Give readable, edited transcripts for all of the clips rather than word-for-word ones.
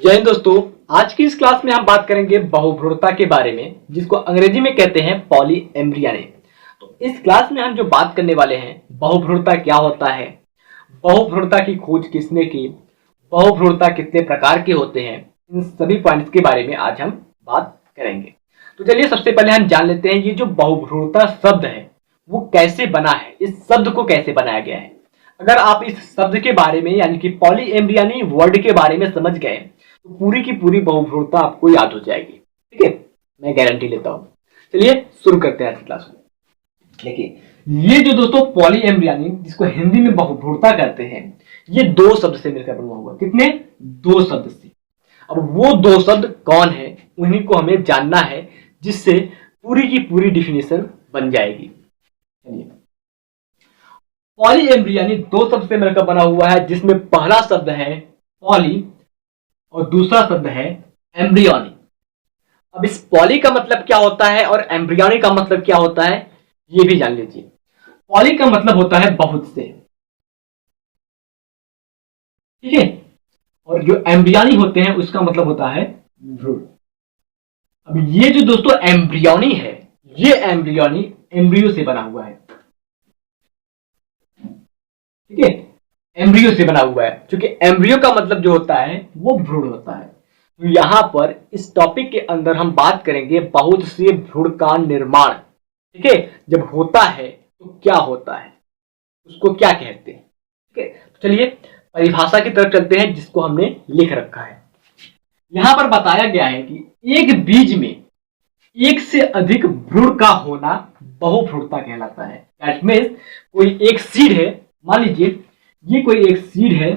जय हिंद दोस्तों। आज की इस क्लास में हम बात करेंगे बहुभ्रूणता के बारे में, जिसको अंग्रेजी में कहते हैं पॉली एम्ब्रियनी। तो इस क्लास में हम जो बात करने वाले हैं, बहुभ्रूणता क्या होता है, बहुभ्रूणता की खोज किसने की, बहुभ्रूणता कितने प्रकार के होते हैं, इन सभी पॉइंट्स के बारे में आज हम बात करेंगे। तो चलिए सबसे पहले हम जान लेते हैं ये जो बहुभ्रूणता शब्द है वो कैसे बना है, इस शब्द को कैसे बनाया गया है। अगर आप इस शब्द के बारे में यानी कि पॉली एम्ब्रियनी वर्ड के बारे में समझ गए तो पूरी की पूरी बहुभ्रूणता आपको याद हो जाएगी। ठीक है, मैं गारंटी लेता हूं। चलिए शुरू करते हैं आज की क्लास को। देखिए, ये जो दोस्तों पॉली एम्ब्रियनी, जिसको हिंदी में बहुभ्रूणता कहते हैं, ये दो शब्द से मिलकर बना हुआ। कितने? दो शब्द से। अब वो दो शब्द कौन है, उन्हीं को हमें जानना है, जिससे पूरी की पूरी डिफिनेशन बन जाएगी। चलिए, पॉली एम्ब्रियनी दो शब्द से मिलकर बना हुआ है, जिसमें पहला शब्द है पॉली और दूसरा शब्द है एम्ब्रियोनी। अब इस पॉली का मतलब क्या होता है और एम्ब्रियोनी का मतलब क्या होता है, ये भी जान लीजिए। पॉली का मतलब होता है बहुत से, ठीक है, और जो एम्ब्रियोनी होते हैं उसका मतलब होता है भ्रूण। अब ये जो दोस्तों एम्ब्रियोनी है, ये एम्ब्रियोनी एम्ब्रियो से बना हुआ है। ठीक है, एम्ब्रियो से बना हुआ है, क्योंकि एम्ब्रियो का मतलब जो होता है वो भ्रूण होता है। तो यहां पर इस टॉपिक के अंदर हम बात करेंगे बहुत से भ्रूण का निर्माण। ठीक है, जब होता है तो क्या होता है, उसको क्या कहते हैं। ठीक है, तो चलिए परिभाषा की तरफ चलते हैं, जिसको हमने लिख रखा है। यहां पर बताया गया है कि एक बीज में एक से अधिक भ्रूण का होना बहुभ्रूणता कहलाता है। दैट मीन्स कोई एक सीड है, मान लीजिए ये कोई एक सीड है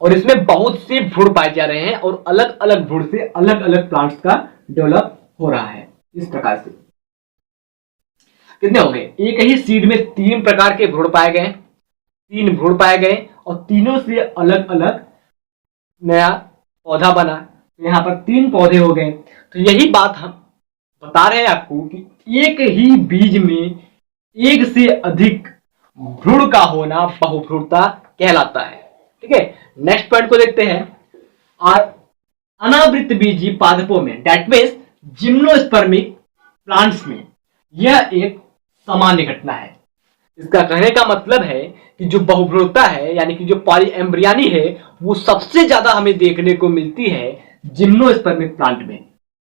और इसमें बहुत से भ्रूण पाए जा रहे हैं और अलग अलग भ्रूण से अलग अलग प्लांट्स का डेवलप हो रहा है। इस प्रकार से कितने हो गए, एक ही सीड में तीन प्रकार के भ्रूण पाए गए, तीन भ्रूण पाए गए और तीनों से अलग अलग नया पौधा बना। तो यहां पर तीन पौधे हो गए। तो यही बात हम बता रहे हैं आपको कि एक ही बीज में एक से अधिक भ्रूण का होना बहुभ्रूणता कहलाता है। ठीक है, नेक्स्ट पॉइंट को देखते हैं। और अनावृत बीजी पादपों में, दैट मीन्स जिम्नोस्पर्मिक प्लांट्स में, यह एक सामान्य घटना है। इसका कहने का मतलब है कि जो बहुभ्रूणता है यानी कि जो पॉली एम्ब्रियनी है, वो सबसे ज्यादा हमें देखने को मिलती है जिम्नोस्पर्मिक प्लांट में।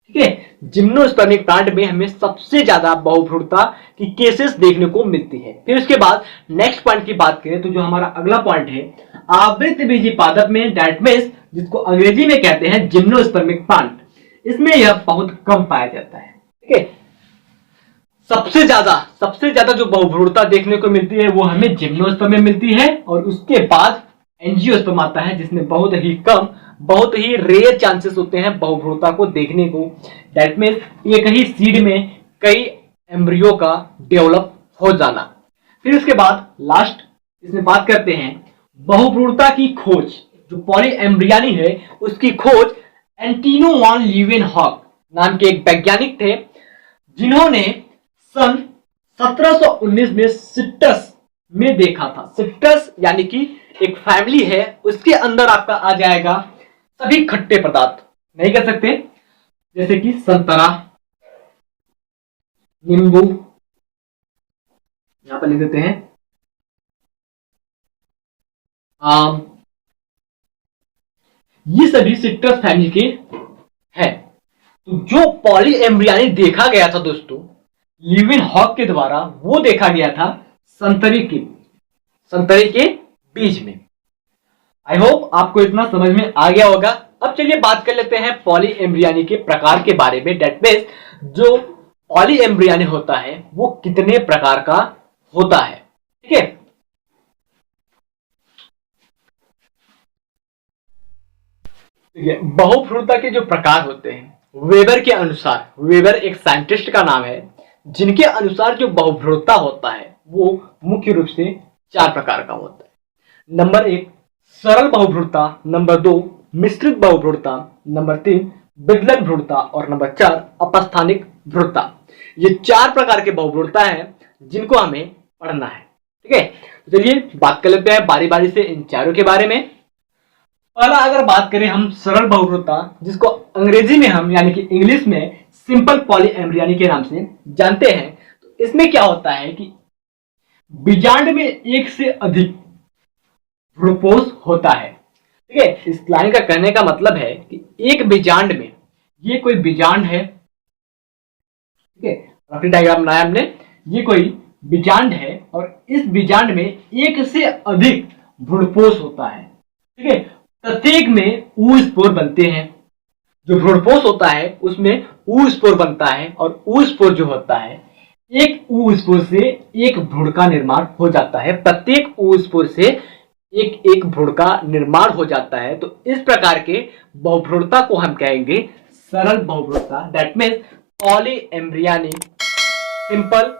ठीक है, जिम्नोस्पर्मिक प्लांट में हमें सबसे ज्यादा बहुभ्रूणता की केसेस देखने को मिलती है। फिर उसके बाद नेक्स्ट पॉइंट की बात करें तो जो हमारा अगला पॉइंट है आवृत बीजी पादप में, दैट मीन्स जिसको अंग्रेजी में कहते हैं जिम्नोस्पर्मिक प्लांट, इसमें यह बहुत कम पाया जाता है। ठीक है, सबसे ज्यादा जो बहुभ्रूणता देखने को मिलती है वो हमें जिम्नोस्पर्म में मिलती है, और उसके बाद एंजियोस्पर्म आता है, जिसमें बहुत ही कम, बहुत ही रेयर चांसेस होते हैं बहुभ्रूणता को देखने को। दैट मीन्स एक ही सीड में कई एम्ब्रियो का डेवलप हो जाना। फिर उसके बाद लास्ट इसमें बात करते हैं बहुभ्रूणता की खोज। जो पॉली एम्ब्रियनी है उसकी खोज एंटिनो वान लीवेनहॉक नाम के एक वैज्ञानिक थे, जिन्होंने सन 1719 में सिट्रस में देखा था। सिट्रस यानी कि एक फैमिली है, उसके अंदर आपका आ जाएगा सभी खट्टे पदार्थ, नहीं कह सकते, जैसे कि संतरा, नींबू, यहां पर लिख देते हैं आम, ये सभी सिट्रस फैमिली के हैं। तो जो पॉली एम्ब्रियनी देखा गया था दोस्तों लीवेनहॉक के द्वारा, वो देखा गया था संतरे के बीज में। आई होप आपको इतना समझ में आ गया होगा। अब चलिए बात कर लेते हैं पॉली एम्ब्रियनी के प्रकार के बारे में। दैट मीन्स जो पॉली एम्ब्रियनी होता है वो कितने प्रकार का होता है। ठीक है, बहुभ्रूणता के जो प्रकार होते हैं वेबर के अनुसार, वेबर एक साइंटिस्ट का नाम है, जिनके अनुसार जो बहुभ्रूणता होता है वो मुख्य रूप से चार प्रकार का होता है। नंबर एक सरल बहुभ्रूणता, नंबर दो मिश्रित बहुभ्रूणता, नंबर तीन विगलन भ्रूणता और नंबर चार अपस्थानिक भ्रूणता। ये चार प्रकार के बहुभ्रूणता है जिनको हमें पढ़ना है। ठीक है, तो चलिए बात कर लेते हैं बारी बारी से इन चारों के बारे में। पहला अगर बात करें हम सरल बहुभ्रूणता, जिसको अंग्रेजी में हम यानी कि इंग्लिश में सिंपल पॉलीएम्ब्रियनी के नाम से जानते हैं, तो इसमें क्या होता है कि बीजांड में एक से अधिक भ्रूणपोष होता है। ठीक है, इस लाइन का कहने का मतलब है कि एक बीजांड में, ये कोई बीजांड है, ठीक है, रफली डायग्राम बनाया हमने, ये कोई बीजांड है और इस बीजांड में एक से अधिक भ्रूणपोष होता है। ठीक है, प्रत्येक में ऊ स्पोर बनते हैं। जो भ्रूणपोष होता है उसमें ऊ स्पोर बनता है और ऊ स्पोर जो होता है, एक ऊ स्पोर से एक भ्रूण का निर्माण हो जाता है। प्रत्येक ऊ स्पोर से एक एक भ्रूण का निर्माण हो जाता है। तो इस प्रकार के बहुभ्रूणता को हम कहेंगे सरल बहुभ्रूणता, दैट मीन्स पॉलीएम्ब्रियनी सिंपल,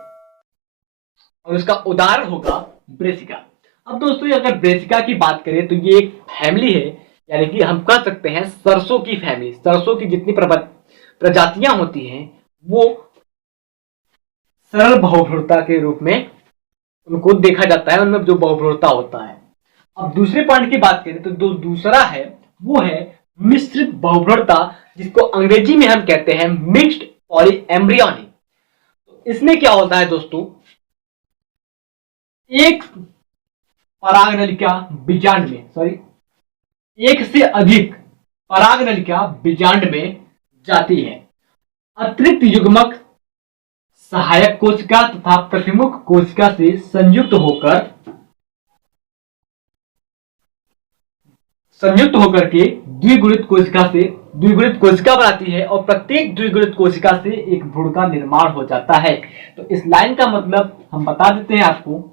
और उसका उदाहरण होगा ब्रेसिका। अब दोस्तों अगर ब्रेसिका की बात करें तो ये एक फैमिली है, यानी कि हम कह सकते हैं सरसों की फैमिली। सरसों की जितनी प्रजातियां होती हैं वो सरल बहुभ्रूणता के रूप में उनको देखा जाता है, उनमें जो बहुभ्रूणता होता है। अब दूसरे पॉइंट की बात करें तो दूसरा है वो है मिश्रित बहुभ्रूणता, जिसको अंग्रेजी में हम कहते हैं मिक्स्ड पॉलीएम्ब्रियनी। तो इसमें क्या होता है दोस्तों, एक परागनलिका बीजांड में, सॉरी, एक से अधिक परागनलिका बीजांड में जाती है। अतिरिक्त युग्मक सहायक कोशिका तथा प्रतिमुख कोशिका से संयुक्त होकर के द्विगुणित कोशिका बनाती है और प्रत्येक द्विगुणित कोशिका से एक भ्रूण का निर्माण हो जाता है। तो इस लाइन का मतलब हम बता देते हैं आपको।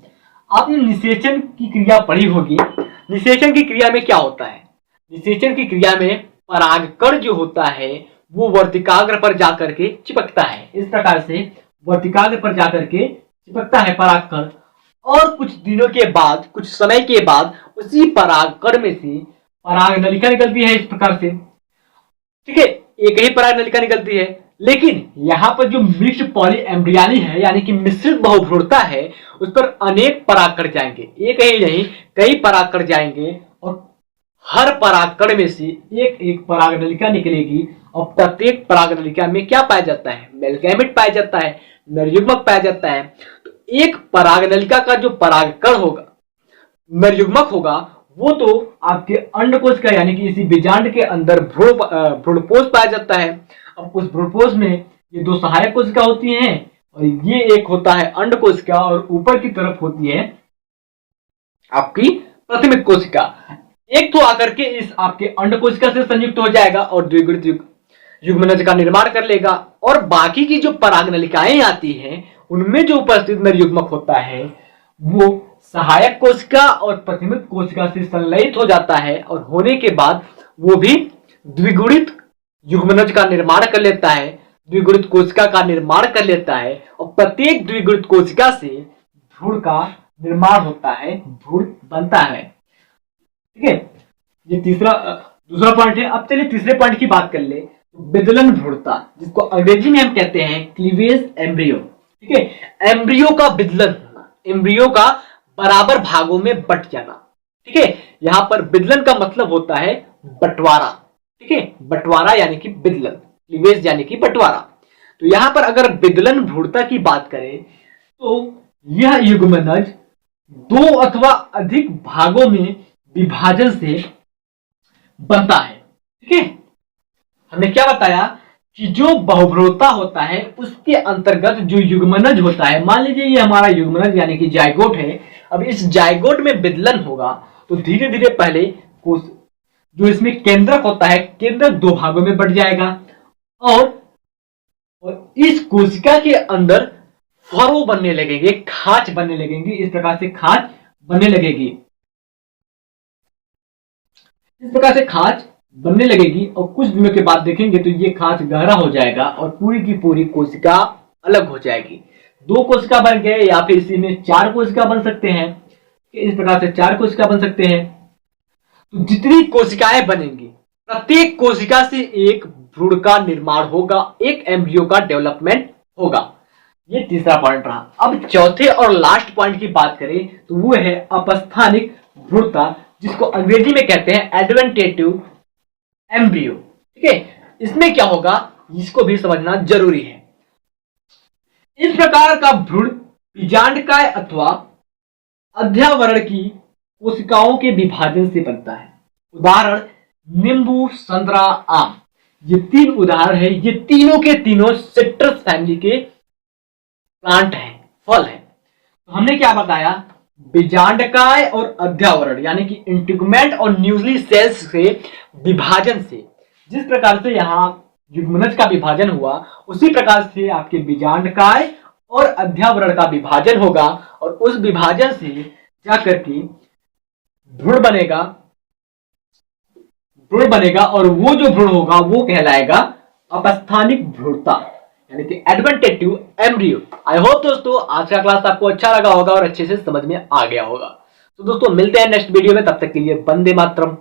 आपने निषेचन की क्रिया पढ़ी होगी। निषेचन की क्रिया में क्या होता है, निषेचन की क्रिया में परागकण जो होता है वो वर्तिकाग्र पर जाकर के चिपकता है। इस प्रकार से वर्तिकाग्र पर जाकर के चिपकता है परागकण, और कुछ दिनों के बाद, कुछ समय के बाद उसी परागकण में से परागनलिका निकलती है। इस प्रकार से, ठीक है, एक ही परागनलिका निकलती है। लेकिन यहाँ पर जो मिक्स्ड पॉलीएम्ब्रियनी है, यानी कि मिश्रित बहुभ्रूणता है, उस पर अनेक परागकण जाएंगे, एक ही नहीं कई परागकण जाएंगे, और हर परागकण में से एक एक परागनलिका निकलेगी। और प्रत्येक परागनलिका में क्या पाया जाता है, मेल गैमेट पाया जाता है, नरयुग्मक पाया जाता है। तो एक परागनलिका का जो परागकण होगा, नरयुग्मक होगा, वो तो आपके अंडकोश का, यानी कि इसी बीजांड के अंदर भ्रूणपोष पाया जाता है। अब उस भ्रूणपोष में ये दो सहायक कोशिका होती हैं और ये एक होता है अंडकोशिका, और ऊपर की तरफ होती है आपकी प्राथमिक कोशिका। एक तो आकर के इस आपके अंडकोशिका से संयुक्त हो जाएगा और द्विगुणित युग्मनज का निर्माण कर लेगा, और बाकी की जो परागनलिकाएं आती हैं उनमें जो उपस्थित नरयुग्मक होता है वो सहायक कोशिका और प्राथमिक कोशिका से संलयित हो जाता है, और होने के बाद वो भी द्विगुणित युग्मनज का निर्माण कर लेता है, द्विगुणित कोशिका का निर्माण कर लेता है, और प्रत्येक द्विगुणित कोशिका से भ्रूण का निर्माण होता है, भ्रूण बनता है। ठीक है, ये दूसरा पॉइंट है। अब चलिए तीसरे पॉइंट की बात कर ले, विदलन भ्रूणता, जिसको अंग्रेजी में हम कहते हैं क्लीवेज एम्ब्रियो। ठीक है, एम्ब्रियो का विदलन होना, एम्ब्रियो का बराबर भागों में बट जाना। ठीक है, यहां पर विदलन का मतलब होता है बंटवारा। ठीक है, बंटवारा यानी कि विदलन, क्लीवेज यानी कि बंटवारा। तो यहां पर अगर विदलन भ्रूणता की बात करें तो यह युग्मनज दो अथवा अधिक भागों में विभाजन से बनता है। ठीक है, हमने क्या बताया कि जो बहुभ्रूणता होता है उसके अंतर्गत जो युग्मनज होता है, मान लीजिए ये हमारा युग्मनज यानी कि जाइगोट है। अब इस जाइगोट में विदलन होगा तो धीरे धीरे पहले जो इसमें केंद्रक होता है, केंद्रक दो भागों में बट जाएगा, और इस कोशिका के अंदर फरो बनने लगेंगे, खांच बनने लगेंगी। इस प्रकार से खांच बनने लगेगी, इस प्रकार से खांच बनने लगेगी, और कुछ दिनों के बाद देखेंगे तो ये खांच गहरा हो जाएगा और पूरी की पूरी कोशिका अलग हो जाएगी। दो कोशिका बन गए, या फिर इसी में चार कोशिका बन सकते हैं। इस प्रकार से चार कोशिका बन सकते हैं। तो जितनी कोशिकाएं बनेंगी, प्रत्येक कोशिका से एक भ्रूण का निर्माण होगा, एक एम्ब्रियो का डेवलपमेंट होगा। ये तीसरा पॉइंट रहा। अब चौथे और लास्ट पॉइंट की बात करें तो वो है अपस्थानिक भ्रूणता, जिसको अंग्रेजी में कहते हैं एडवेंटेटिव एम्ब्रियो। ठीक है, इसमें क्या होगा इसको भी समझना जरूरी है। इस प्रकार का भ्रूण बीजांडकाय अथवा अध्यावरण की कोशिकाओं के विभाजन से बनता है। उदाहरण नींबू, संतरा, आम, ये 3 उदाहरण है। ये तीनों के तीनों सिट्रस फैमिली के प्लांट हैं, फल हैं। तो हमने क्या बताया, बीजांडकाय और अध्यावरण यानी कि इंटीगुमेंट और न्यूक्ली सेल्स से विभाजन से, जिस प्रकार से यहाँ युग्मनज का विभाजन हुआ उसी प्रकार से आपके बीजांडकाय और अध्यावरण का विभाजन होगा और उस विभाजन से जाकर के भ्रूण बनेगा और वो जो भ्रूण होगा वो कहलाएगा अपस्थानिक भ्रूणता यानी कि एडवेंटेटिव एम्ब्रियो। आई होप दोस्तों आज का क्लास आपको अच्छा लगा होगा और अच्छे से समझ में आ गया होगा। तो दोस्तों मिलते हैं नेक्स्ट वीडियो में, तब तक के लिए वंदे मातरम।